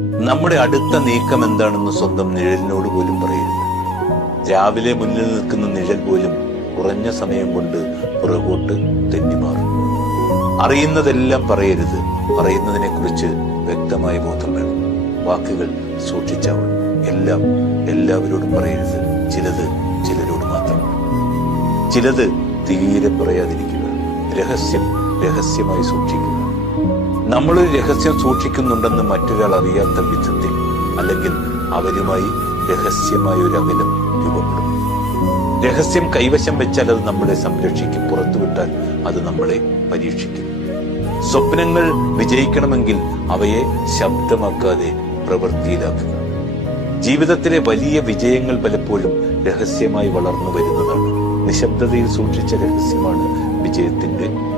നമ്മുടെ അടുത്ത നീക്കം എന്താണെന്ന് സ്വന്തം നിഴലിനോട് പോലും പറയരുത്. രാവിലെ മുന്നിൽ നിൽക്കുന്ന നിഴൽ പോലും കുറഞ്ഞ സമയം കൊണ്ട് പുറകോട്ട് തെന്നിമാറും. അറിയുന്നതെല്ലാം പറയരുത്. പറയുന്നതിനെ കുറിച്ച് വ്യക്തമായ ബോധം വേണം. വാക്കുകൾ സൂക്ഷിച്ചാവും. എല്ലാം എല്ലാവരോടും പറയരുത്. ചിലത് ചിലരോട് മാത്രം. ചിലത് തീരെ പറയാതിരിക്കുക. രഹസ്യം രഹസ്യമായി സൂക്ഷിക്കുക. നമ്മളൊരു രഹസ്യം സൂക്ഷിക്കുന്നുണ്ടെന്ന് മറ്റൊരാൾ അറിയാത്ത വിധത്തിൽ, അല്ലെങ്കിൽ അവരുമായി രഹസ്യമായ ഒരു അകലം രൂപപ്പെടും. രഹസ്യം കൈവശം വെച്ചാൽ അത് നമ്മളെ സംരക്ഷിക്കും. പുറത്തുവിട്ടാൽ അത് നമ്മളെ പരീക്ഷിക്കും. സ്വപ്നങ്ങൾ വിജയിക്കണമെങ്കിൽ അവയെ ശബ്ദമാക്കാതെ പ്രവൃത്തിയിലാക്കുക. ജീവിതത്തിലെ വലിയ വിജയങ്ങൾ പലപ്പോഴും രഹസ്യമായി വളർന്നു വരുന്നതാണ്. നിശബ്ദതയിൽ സൂക്ഷിച്ച രഹസ്യമാണ് വിജയത്തിന്റെ